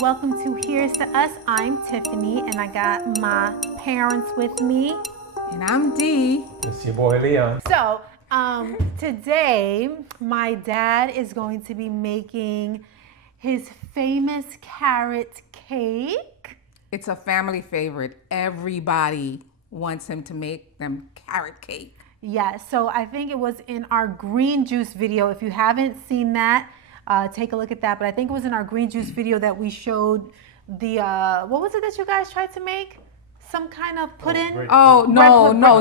and welcome to Here's to Us. I'm Tiffany and I got my parents with me. And I'm Dee. It's your boy Leon. So today my dad is going to be making his famous carrot cake. It's a family favorite. Everybody wants him to make them carrot cake. Yes, so I think it was in our green juice video. If you haven't seen that, take a look at that. But I think it was in our green juice video that we showed the, what was it that you guys tried to make? Some kind of pudding?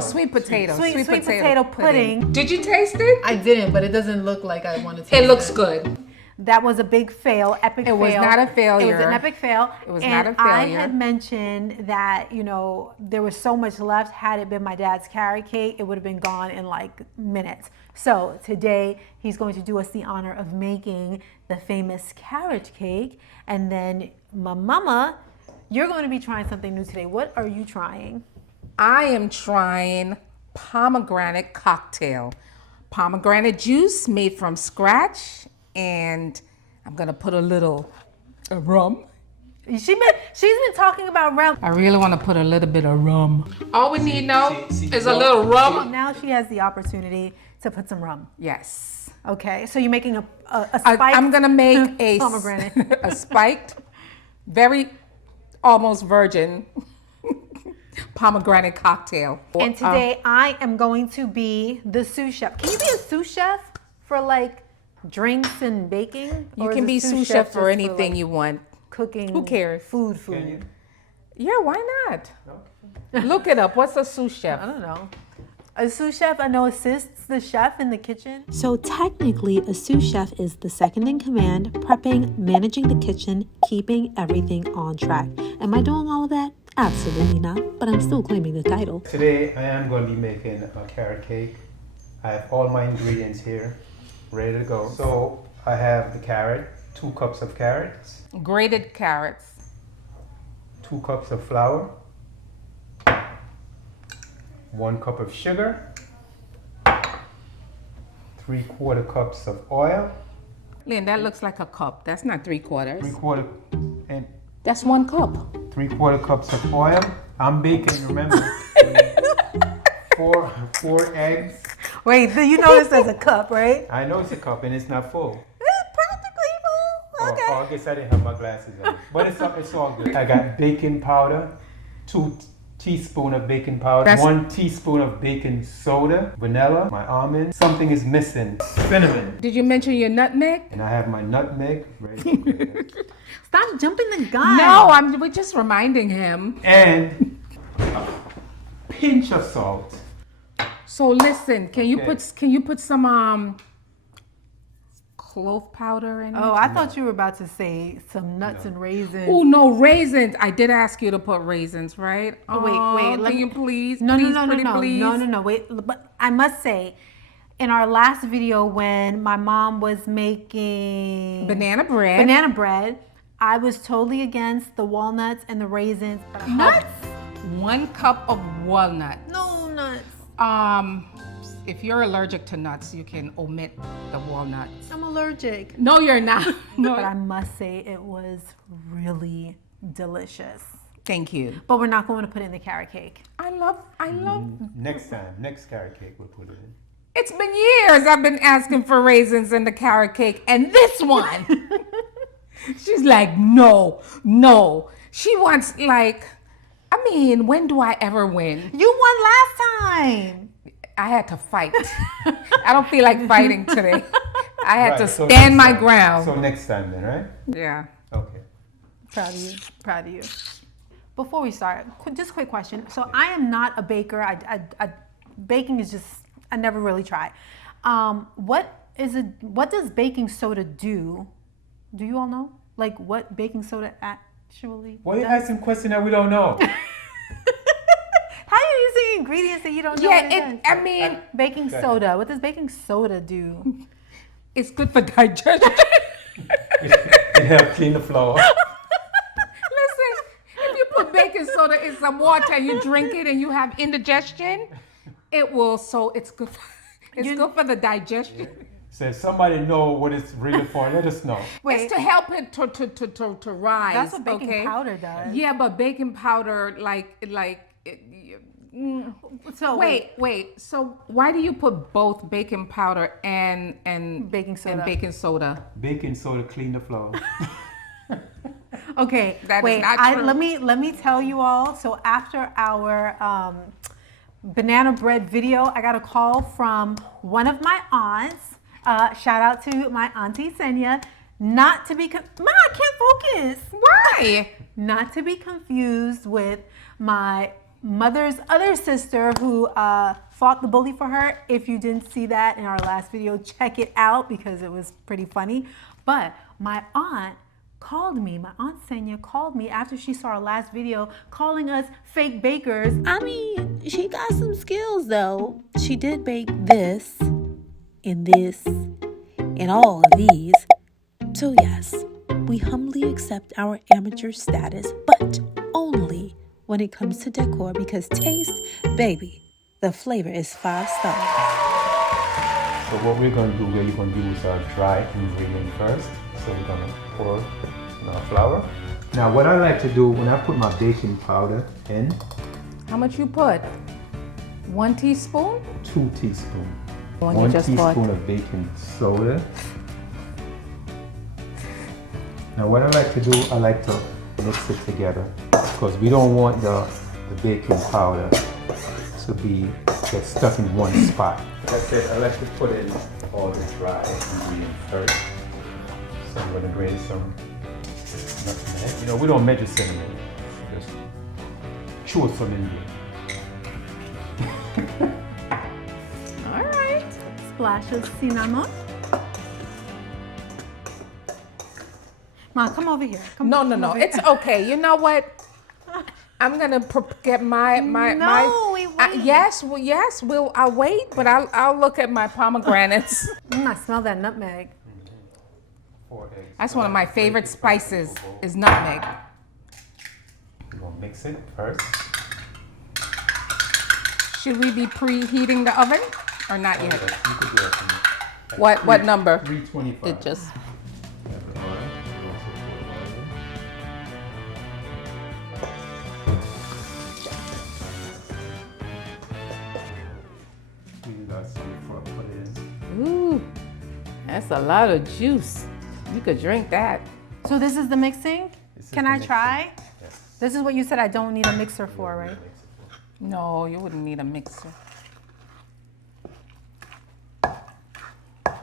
Sweet potato. Sweet potato pudding. Did you taste it? I didn't, but it doesn't look like I want to taste it. It looks good. That was a big fail, epic fail. It was not a failure. It was an epic fail. It was not a failure. I had mentioned that, you know, there was so much left. Had it been my dad's carrot cake, it would have been gone in like minutes. So today, he's going to do us the honor of making the famous carrot cake. And then my mama, you're going to be trying something new today. What are you trying? I am trying pomegranate cocktail. Pomegranate juice made from scratch. And I'm gonna put a little rum. She's been talking about rum. I really want to put a little bit of rum. All we need now is a little rum. Now she has the opportunity to put some rum. Yes. Okay, so you're making a spiked I'm gonna make a pomegranate. a spiked, very almost virgin pomegranate cocktail. And today I am going to be the sous chef. Can you be a sous chef for like drinks and baking? You can be sous chef for anything you want. Cooking. Who cares? Food. Yeah, why not? Okay. Look it up. What's a sous chef? I don't know. A sous chef, I know, assists the chef in the kitchen. So technically, a sous chef is the second in command, prepping, managing the kitchen, keeping everything on track. Am I doing all of that? Absolutely not, but I'm still claiming the title. Today I am going to be making a carrot cake. I have all my ingredients here, ready to go. So I have the carrot, 2 cups of carrots, Grated carrots. 2 cups of flour, 1 cup of sugar, 3/4 cups of oil. Lynn, that looks like a cup. That's not 3/4. 3/4 and That's 1 cup. 3/4 cups of oil. I'm baking, remember. 4 eggs. Wait, you know this as a cup, right? I know it's a cup and it's not full. It's practically full. Okay. Oh, I guess I didn't have my glasses on. But it's all good. I got baking powder, 2 teaspoons of baking powder, 1 teaspoon of baking soda, vanilla, my almonds. Something is missing. Cinnamon. Did you mention your nutmeg? And I have my nutmeg ready. Stop jumping the gun. No, we're just reminding him. And a pinch of salt. So listen, can you put some clove powder in it? Oh, I thought you were about to say some nuts and raisins. Oh no, raisins! I did ask you to put raisins, right? Oh, wait. Can you please? No. Please? No. Wait, but I must say, in our last video when my mom was making Banana bread. I was totally against the walnuts and the raisins. Nuts? 1 cup of walnut. No nuts. If you're allergic to nuts, you can omit the walnuts. I'm allergic. No, you're not. No. But I must say it was really delicious. Thank you. But we're not going to put it in the carrot cake. I love. Next carrot cake we'll put it in. It's been years I've been asking for raisins in the carrot cake, and this one, she's like, no. She wants when do I ever win? You won last time. I had to fight. I don't feel like fighting today. I had to So stand next my time. ground. So next time then, right? Yeah. Okay. Proud of you. Before we start, just a quick question. So I am not a baker. Baking is just, I never really try. What does baking soda do? Do you all know? Like what baking soda actually Why are you does? asking questions that we don't know? How do you say ingredients that you don't know? Yeah, baking soda. What does baking soda do? it's good for digestion. It helps clean the floor. Listen, if you put baking soda in some water and you drink it and you have indigestion, it will. So it's good. It's good for the digestion. So if somebody know what it's really for, let us know. Wait, It's to help it to rise. that's what baking okay? powder does. Yeah, but baking powder, So wait. So why do you put both baking powder and Baking soda. And baking soda? Baking soda clean the floor. Okay, That is wait. not true. Let me tell you all. So after our banana bread video, I got a call from one of my aunts. Shout out to my auntie Senia. Not to be Ma, I can't focus. Why? Not to be confused with my mother's other sister who fought the bully for her. If you didn't see that in our last video, check it out because it was pretty funny. But my aunt called me, my Aunt Senia called me after she saw our last video calling us fake bakers. I mean, she got some skills though. She did bake this, and this, and all of these. So yes, we humbly accept our amateur status, but only when it comes to decor because taste, baby, the flavor is 5 stars. So what we're going to do, we're going to use our dry ingredient first. So we're going to pour in our flour. Now what I like to do when I put my baking powder in, How much you put? 1 teaspoon? 2 teaspoons. One you 1 just teaspoon bought. of baking soda. Now what I like to do, I like to mix it together because we don't want the baking powder to get stuck in one spot. Like I said, I like to put in all the dry ingredients first. So I'm going to grate some nutmeg. You know, we don't measure cinnamon. Just chew some in there. All right. Splash of cinnamon. Ma, come over here. Come No. over here. It's okay. You know what? I'm gonna get my No, we wait. yes. I'll wait, but I'll look at my pomegranates. I smell that nutmeg. 4 eggs. That's one of my favorite spices is nutmeg. We're going to mix it first. Should we be preheating the oven or not yet? You could do it from What number? 325. It just ooh, that's a lot of juice. You could drink that. So this is the mixing? Can I try? Yes. This is what you said I don't need a mixer for, right? No, you wouldn't need a mixer.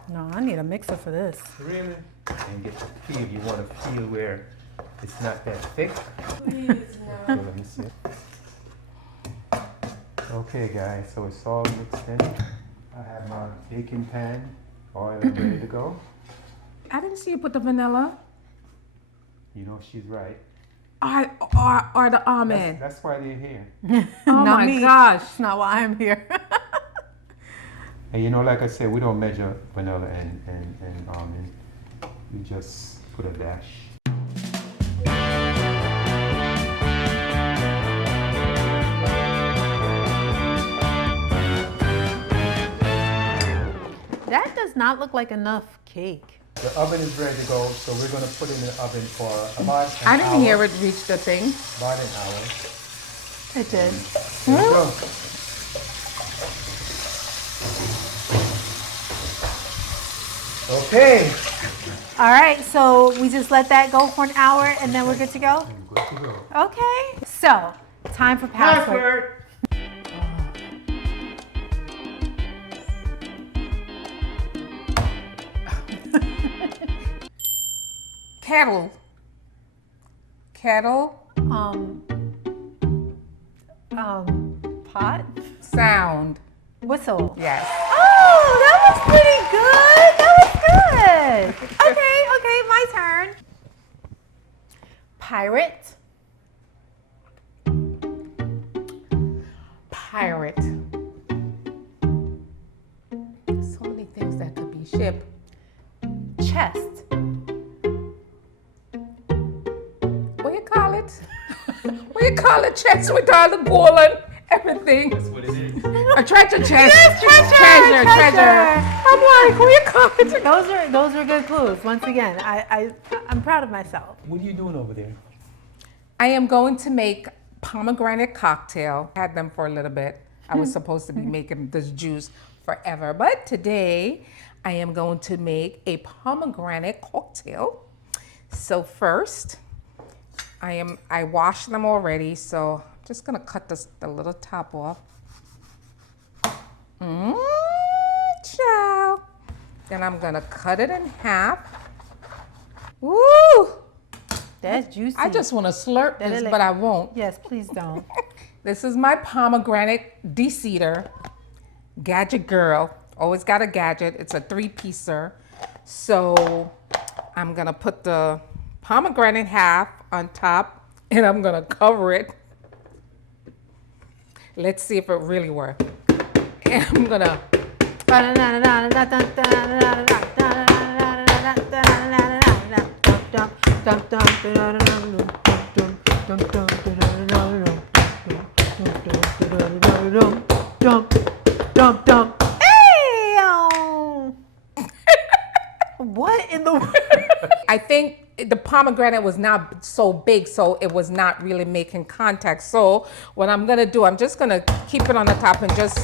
No, I need a mixer for this. Really? And get the feel. You want to feel where it's not that thick. Please, So let me see. Okay, guys. So it's all mixed in. I have my baking pan, oil ready to go. I didn't see you put the vanilla You know she's right. or the almond. That's why they're here. Oh Not my me. gosh. That's not why I'm here. And you know, like I said, we don't measure vanilla and almond. We just put a dash. That does not look like enough cake. The oven is ready to go, so we're gonna put it in the oven for about an hour. I didn't hear it reach the thing. About an hour. It did. There we go. Okay. All right, so we just let that go for an hour and then we're good to go? I'm good to go. Okay. So, time for password. Kettle. Pot? Sound. Whistle. Yes. Oh, that was pretty good. That was good. Okay, my turn. Pirate. Pirate. So many things that could be ship. Chest. What you call it? What you call it? Chest with all the gold and everything. That's what it is. A treasure chest. Yes, treasure. I'm like, where you coming to? Those were good clues. Once again, I'm proud of myself. What are you doing over there? I am going to make pomegranate cocktail. I had them for a little bit. I was supposed to be making this juice forever, but today I am going to make a pomegranate cocktail. So first, I washed them already, so I'm just gonna cut the little top off. Ciao. Then I'm gonna cut it in half. Woo! That's juicy. I just want to slurp this, but I won't. Yes, please don't. This is my pomegranate de-seeder. Gadget girl. Always got a gadget. It's a 3-piecer. So I'm going to put the pomegranate half on top and I'm going to cover it. Let's see if it really works. And I'm going to... Hey! What in the world? I think the pomegranate was not so big, so it was not really making contact. So what I'm gonna do, I'm just gonna keep it on the top and just...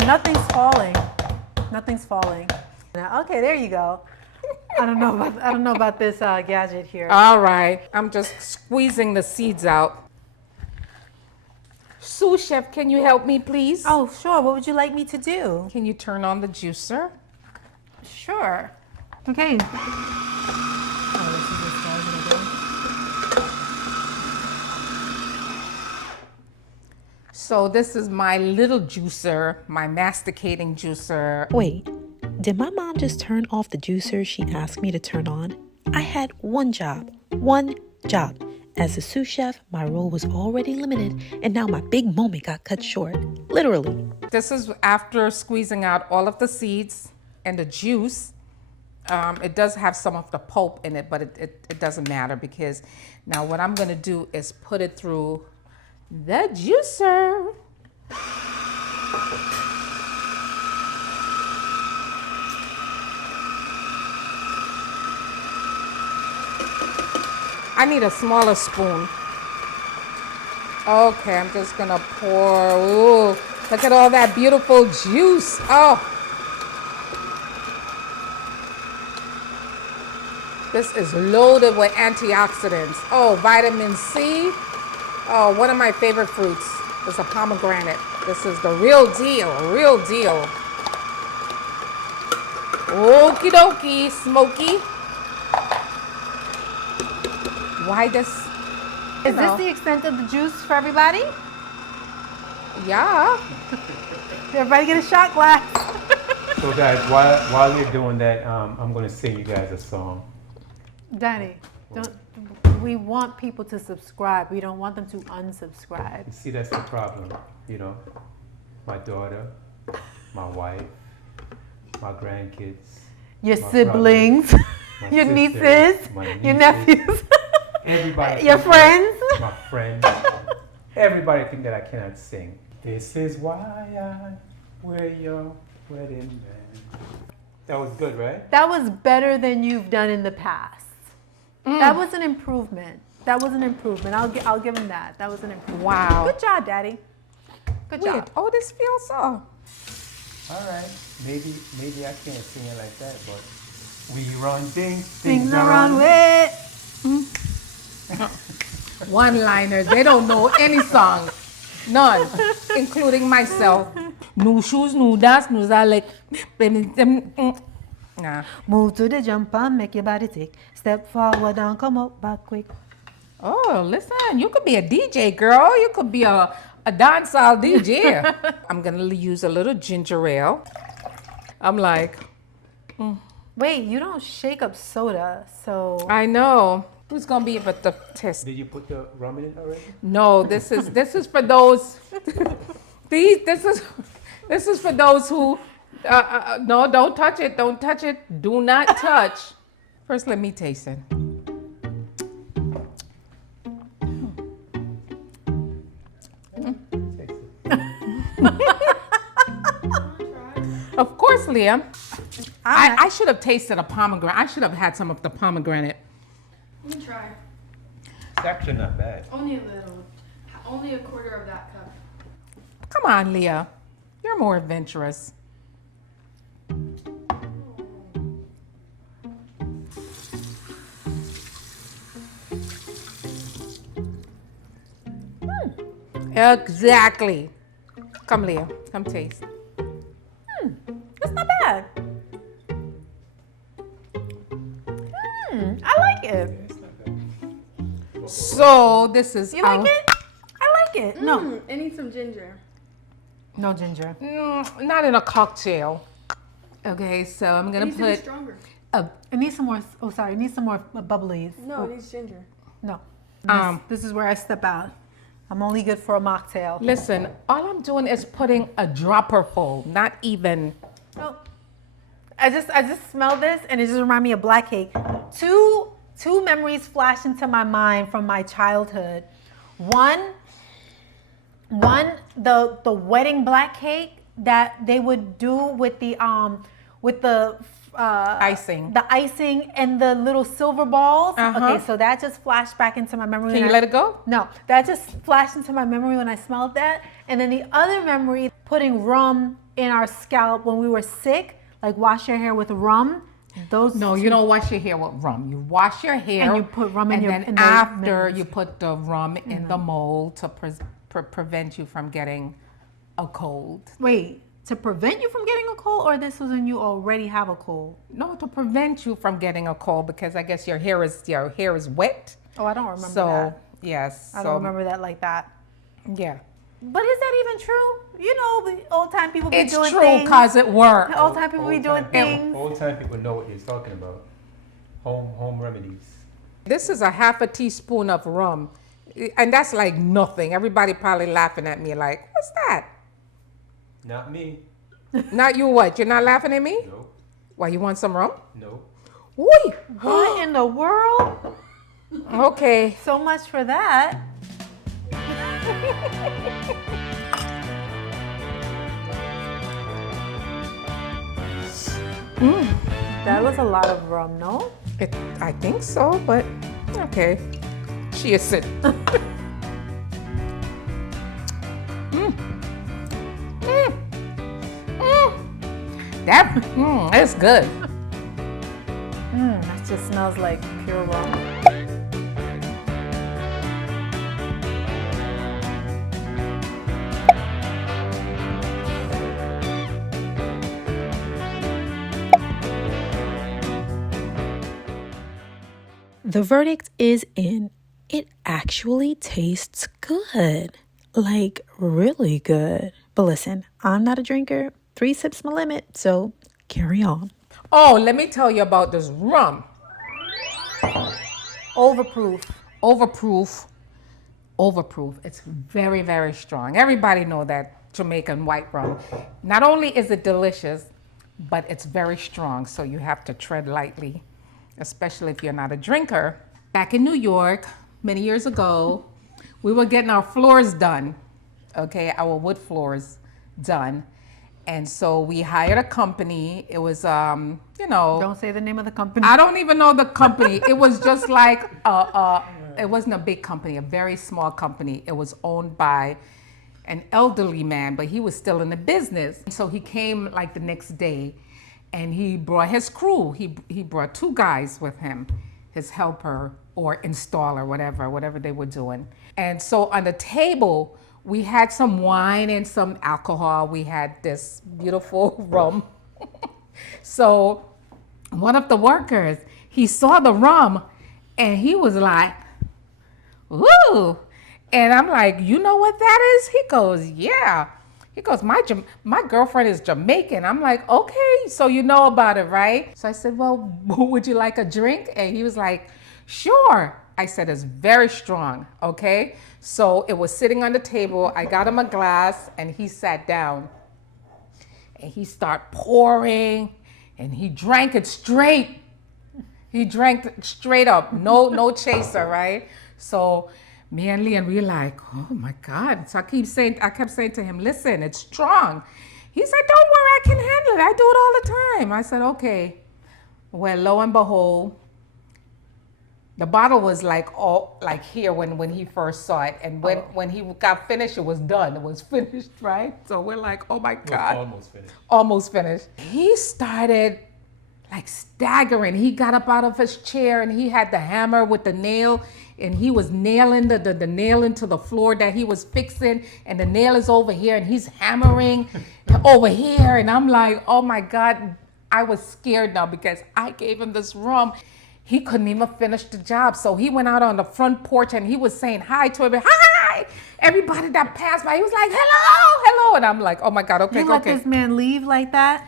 Nothing's falling. Nothing's falling. Okay, there you go. I don't know about this gadget here. All right, I'm just squeezing the seeds out. Sous chef, can you help me, please? Oh, sure. What would you like me to do? Can you turn on the juicer? Sure. Okay. So this is my little juicer, my masticating juicer. Wait, did my mom just turn off the juicer she asked me to turn on? I had one job. As a sous chef, my role was already limited, and now my big moment got cut short. Literally. This is after squeezing out all of the seeds and the juice. It does have some of the pulp in it, but it doesn't matter because now what I'm gonna do is put it through the juicer. I need a smaller spoon. Okay, I'm just gonna pour. Ooh, look at all that beautiful juice. Oh. This is loaded with antioxidants. Oh, vitamin C. Oh, one of my favorite fruits is a pomegranate. This is the real deal, real deal. Okie dokie, smoky. Why this? Is this the extent of the juice for everybody? Yeah. Everybody get a shot glass. So guys, while you're doing that, I'm gonna sing you guys a song. Daddy, we want people to subscribe. We don't want them to unsubscribe. You see, that's the problem. You know, my daughter, my wife, my grandkids, Your my siblings, brothers, my your sister, nieces, my your nieces, nephews, everybody, your friends. my friends, everybody think that I cannot sing. This is why I wear your wedding band. That was good, right? That was better than you've done in the past. That was an improvement. I'll give him that. That was an improvement. Wow. Good job, Daddy. Good Wait, job. oh, this feels so. All right, maybe I can't sing it like that, but we run things the wrong way. One-liners. They don't know any song. None, including myself. No shoes, no dance, no like. Nah. Move to the jumper, make your body tick. Step forward and come up back quick. Oh, listen, you could be a DJ, girl. You could be a dancehall DJ. I'm gonna use a little ginger ale. I'm like, Wait, you don't shake up soda, so I know. Who's gonna be at the test? Did you put the rum in it already? No, this is for those. This is for those who. No, don't touch it. Don't touch it. Do not touch. First, let me taste it. nice, Leah. I should have tasted a pomegranate. I should have had some of the pomegranate. Let me try. It's actually not bad. Only a little. Only a quarter of that cup. Come on, Leah. You're more adventurous. Exactly. Come, Leah. Come taste. It's not bad. I like it. It's not bad. So this is You like it? I like it. No, I need some ginger. no ginger. Not in a cocktail. Okay, so I'm It gonna needs to be put stronger. It needs some more. Oh, sorry. It needs some more bubblies. No, it needs ginger. No. Um, This is where I step out. I'm only good for a mocktail. listen. All I'm doing is putting a dropper full, not even. Oh, I just smell this and it just reminds me of black cake. Two memories flash into my mind from my childhood. One, the wedding black cake that they would do with the Icing. the icing and the little silver balls. Uh-huh. Okay, so that just flashed back into my memory. Can when you let it go? No, that just flashed into my memory when I smelled that. And then the other memory, putting rum in our scalp when we were sick, like wash your hair with rum. Those No, you don't wash your hair with rum. You wash your hair And you put rum in and your- then in the after mittens. you put the rum in the mold to prevent you from getting a cold. Wait, to prevent you from getting a cold, or this was when you already have a cold? No, to prevent you from getting a cold because I guess your hair is wet. Oh, I don't remember So that. yes, I don't remember that like that. Yeah, But is that even true? You know, the old time people be it's doing true things. because it worked. Old time people be doing things. Old time people know what you're talking about. Home remedies. This is a half a teaspoon of rum, and that's like nothing. Everybody probably laughing at me like, "What's that?" Not me. Not you. What? You're not laughing at me? No. Why? You want some rum? No. Wait. What in the world? Okay. So much for that. That was a lot of rum, no? I think so, but okay. Cheers it. That's good. That just smells like pure rum. The verdict is in. It actually tastes good. Like, really good. But listen, I'm not a drinker. 3 sips my limit, so carry on. Oh, let me tell you about this rum. Overproof. Overproof. It's very, very strong. Everybody know that Jamaican white rum. Not only is it delicious, but it's very strong. So you have to tread lightly, especially if you're not a drinker. Back in New York, many years ago, we were getting our floors done. Okay, our wood floors done. And so we hired a company. It was, Don't say the name of the company. I don't even know the company. It was just like, it wasn't a big company, a very small company. It was owned by an elderly man, but he was still in the business. So he came like the next day and he brought his crew. He brought 2 guys with him, his helper or installer, whatever they were doing. And so on the table, we had some wine and some alcohol. We had this beautiful rum. So one of the workers, he saw the rum and he was like, "Ooh." And I'm like, "You know what that is?" He goes, "Yeah." He goes, my girlfriend is Jamaican. I'm like, "Okay, so you know about it, right?" So I said, "Well, would you like a drink?" And he was like, "Sure." I said, "It's very strong, okay?" So it was sitting on the table. I got him a glass and he sat down and he started pouring and he drank it straight. He drank it straight up, no chaser, right? So me and Leon, we were like, "Oh my God." So I kept saying to him, "Listen, it's strong." He said, don't worry, I can handle it. I do it all the time. I said, okay. Well, lo and behold, the bottle was like here when he first saw it. And when he got finished, it was done. It was finished, right? So we're like, oh my God. Almost finished. Almost finished. He started like staggering. He got up out of his chair and he had the hammer with the nail and he was nailing the nail into the floor that he was fixing, and the nail is over here and he's hammering over here, and I'm like, oh my God, I was scared now because I gave him this rum. He couldn't even finish the job. So he went out on the front porch and he was saying hi to everybody. Hi! Everybody that passed by, he was like, hello, hello. And I'm like, oh my God, okay, You let okay. this man leave like that?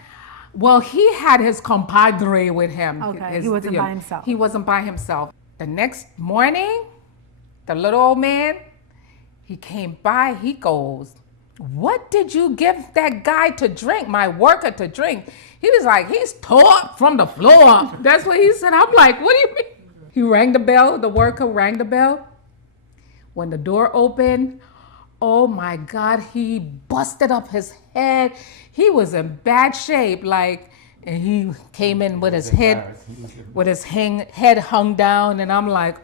Well, he had his compadre with him. Okay, he wasn't by himself. He wasn't by himself. The next morning, the little old man, he came by, he goes, what did you give that guy to drink, my worker to drink? He was like, he's tore up from the floor. That's what he said. I'm like, what do you mean? He rang the bell, the worker rang the bell. When the door opened, oh my God, he busted up his head. He was in bad shape, and he came in with his head hung down, and I'm like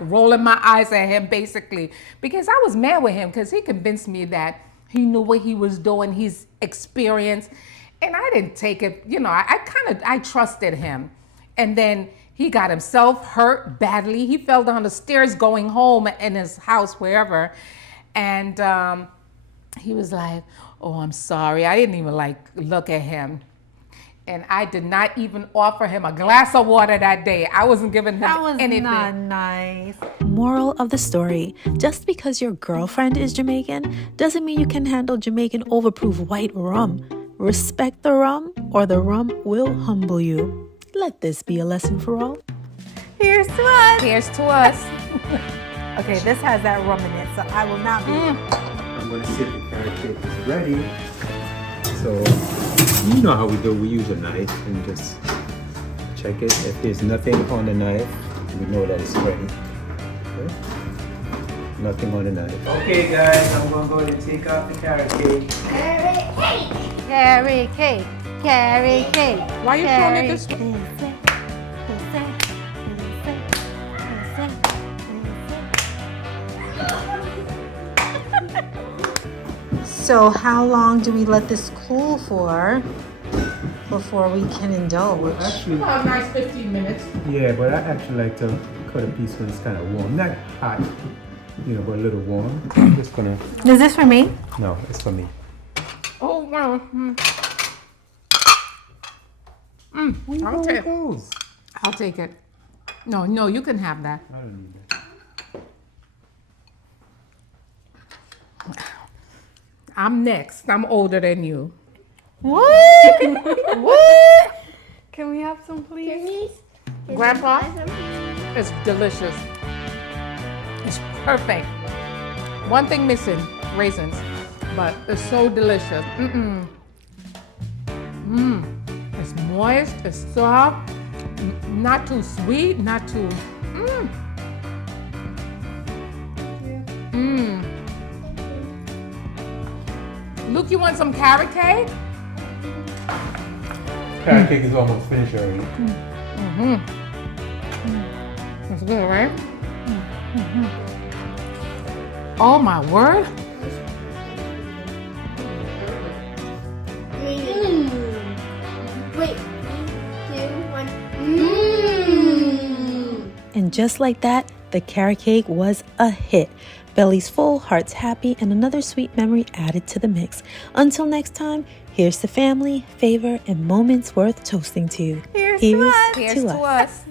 rolling my eyes at him basically, because I was mad with him because he convinced me that he knew what he was doing, he's experienced, and I didn't take it, I trusted him. And then he got himself hurt badly. He fell down the stairs going home in his house, wherever, and he was like, oh, I'm sorry. I didn't even look at him. And I did not even offer him a glass of water that day. I wasn't giving him anything. That was not nice. Moral of the story, just because your girlfriend is Jamaican doesn't mean you can handle Jamaican overproof white rum. Respect the rum or the rum will humble you. Let this be a lesson for all. Here's to us. Here's to us. Okay, this has that rum in it, so I will not be. I'm going to see if the carrot cake is ready. So, you know how we do. We use a knife and just check it. If there's nothing on the knife, we know that it's ready. Okay? Nothing on the knife. Okay, guys, I'm going to go ahead and take out the carrot cake. Carrot cake, carrot cake. Why are you showing it this So how long do we let this cool for before we can indulge? Actually, About a nice 15 minutes. yeah, but I actually like to cut a piece when it's kind of warm. Not hot, but a little warm. I'm just going to... Is this for me? No, it's for me. Oh, wow. I'll take it. I'll take it. No, you can have that. I don't need that. I'm next. I'm older than you. What? What? Can we have some, please? Grandpa? It's delicious. It's perfect. One thing missing, raisins, but it's so delicious. It's moist, it's soft, not too sweet, not too, Luke, you want some carrot cake? Carrot cake is almost finished already. It's good, right? Oh my word. Wait. 3, 2, 1. And just like that, the carrot cake was a hit. Bellies full, hearts happy, and another sweet memory added to the mix. Until next time, here's to family, favor, and moments worth toasting to. Here's to us. Here's to us.